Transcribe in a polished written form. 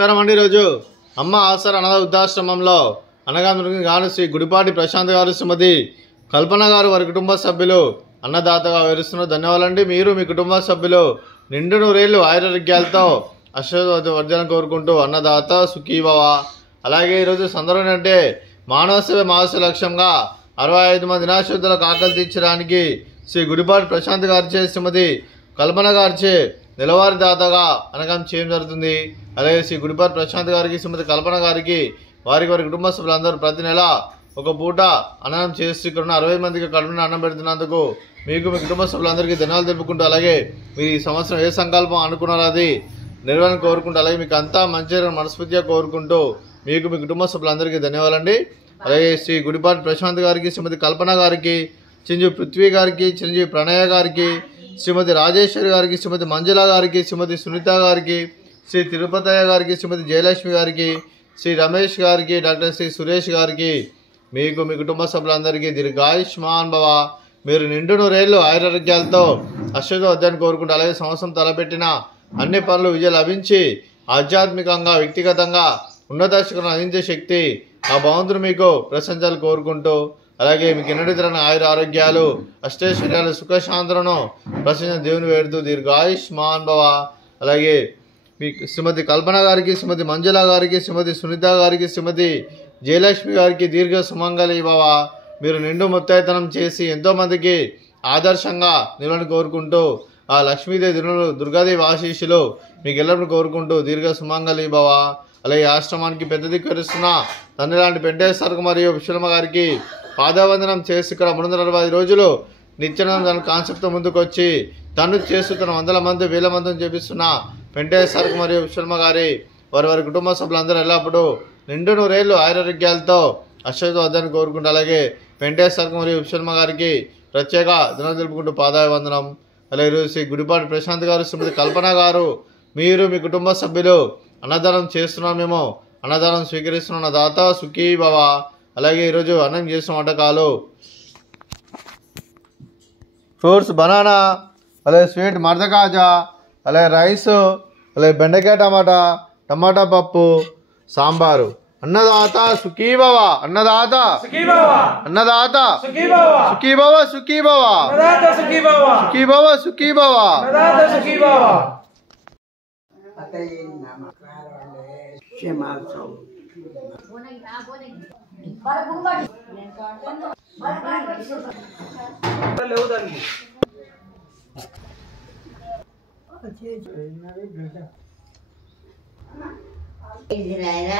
నమస్కారం అండి. ఈరోజు అమ్మ ఆసర అనాథ వృద్ధాశ్రమంలో గాను శ్రీ గుడిపాటి ప్రశాంత్ గారు, శ్రీమతి కల్పన గారు వారి కుటుంబ సభ్యులు అన్నదాతగా వివరిస్తున్నారు. ధన్యవాదాలండి. మీరు మీ కుటుంబ సభ్యులు నిండు నూరేళ్లు ఆయురారోగ్యాలతో అశ్వవర్ధన కోరుకుంటూ అన్నదాత సుఖీభవ. అలాగే ఈరోజు సందర్భం అంటే మానవ సేవ మానవ లక్ష్యంగా 65 మంది నిరాశ్రితులకు ఆకలి తీర్చడానికి శ్రీ గుడిపాటి ప్రశాంత్ గారిచే, శ్రీమతి కల్పన గారిచే నెలవారీ దాతగా అనగం చేయడం జరుగుతుంది. అలాగే శ్రీ గుడిపాటి ప్రశాంత్ గారికి, శ్రీమతి కల్పన గారికి వారి కుటుంబ సభ్యులందరూ ప్రతి నెల ఒక పూట అన్నం చేసి ఇక్కడ 60 మందికి కడుపున అన్నం పెడుతున్నందుకు మీకు మీ కుటుంబ సభ్యులందరికీ ధన్యవాదాలు తెలుపుకుంటూ, అలాగే మీరు ఈ సంవత్సరం ఏ సంకల్పం అనుకున్నారో అది నిర్వహణ కోరుకుంటూ, అలాగే మీకు అంతా మంచి మనస్ఫూర్తిగా కోరుకుంటూ మీకు మీ కుటుంబ సభ్యులందరికీ ధన్యవాదాలండి. అలాగే శ్రీ గుడిపాటి ప్రశాంత్ గారికి, శ్రీమతి కల్పన గారికి, చిరంజీవి పృథ్వీ గారికి, చిరంజీవి ప్రణయ గారికి, శ్రీమతి రాజేశ్వరి గారికి, శ్రీమతి మంజుల గారికి, శ్రీమతి సునీత గారికి, శ్రీ తిరుపతయ్య గారికి, శ్రీమతి జయలక్ష్మి గారికి, శ్రీ రమేష్ గారికి, డాక్టర్ శ్రీ సురేష్ గారికి మీకు మీ కుటుంబ సభ్యులందరికీ దీర్ఘాయుష్మాన్ భవ. మీరు నిండు నూరేళ్లు ఆయురారోగ్యాలతో అశ్వవర్ధన కోరుకుంటూ, అలాగే సంవత్సరం తలపెట్టిన అన్ని పనులు విజయం లభించి ఆధ్యాత్మికంగా వ్యక్తిగతంగా ఉన్నత శిఖరం అందించే శక్తి ఆ భగవంతుడు మీకు ప్రశంసలు కోరుకుంటూ, అలాగే మీకు ఎన్నడూ తిరగని ఆయుర ఆరోగ్యాలు అష్టైశ్వర్యాలు సుఖశాంతులను ప్రశంస దేవుని వేడుతూ దీర్ఘాయుష్మాన్ భవ. అలాగే మీ శ్రీమతి కల్పన గారికి, శ్రీమతి మంజుల గారికి, శ్రీమతి సునీత గారికి, శ్రీమతి జయలక్ష్మి గారికి దీర్ఘ సుమంగళి భవ. మీరు నిండు ముత్తైతనం చేసి ఎంతోమందికి ఆదర్శంగా నిలవని కోరుకుంటూ, ఆ లక్ష్మీదేవి దుర్గాదేవి ఆశీస్సులు మీకు ఎల్లప్పుడూ కోరుకుంటూ దీర్ఘ సుమంగళి భవ. అలాగే ఆశ్రమానికి పెద్ద దిక్కురిస్తున్న తండ్రి లాంటి వెంకటేశ్వరకు మరియు విశ్వమ్మ గారికి పాదవందనం చేసి ఇక్కడ 360 రోజులు నిత్యానంద దాని కాన్సెప్ట్తో ముందుకు వచ్చి తను చేస్తున్న 100 మంది 1000 మందిని చేపిస్తున్న వెంకటేశ్వరకు మరియు విశ్వమ్మ గారి వారి కుటుంబ సభ్యులందరూ ఎల్లప్పుడూ నిండు నూరేళ్లు ఆయురారోగ్యాలతో అశ్వవర్ధన కోరుకుంటూ, అలాగే వెంకటేశ్వరకు మరియు విశ్వమ్మ గారికి ప్రత్యేక ధన్యవాదాలు తెలుపుకుంటూ పాదాభివందనం. అలాగే ఈరోజు శ్రీ గుడిపాటి ప్రశాంత్ గారు, శ్రీమతి కల్పన గారు మీరు మీ కుటుంబ సభ్యులు అన్నదానం చేస్తున్నాం, మేము అన్నదానం స్వీకరిస్తున్న దాత సుఖీ భవ. అలాగే ఈరోజు అన్నం చేసిన వంటకాలు ఫ్రూట్స్ బనానా, అలాగే స్వీట్ మర్దకాజా, అలాగే రైస్, అలాగే బెండకాయ టమాటా పప్పు, సాంబారు. అన్నదాత సుఖీ భవ, అన్నదాత అన్నదాత సుఖీ భవ, సుఖీ భవ, సుఖీ భవ, సుఖీ భవ. Israel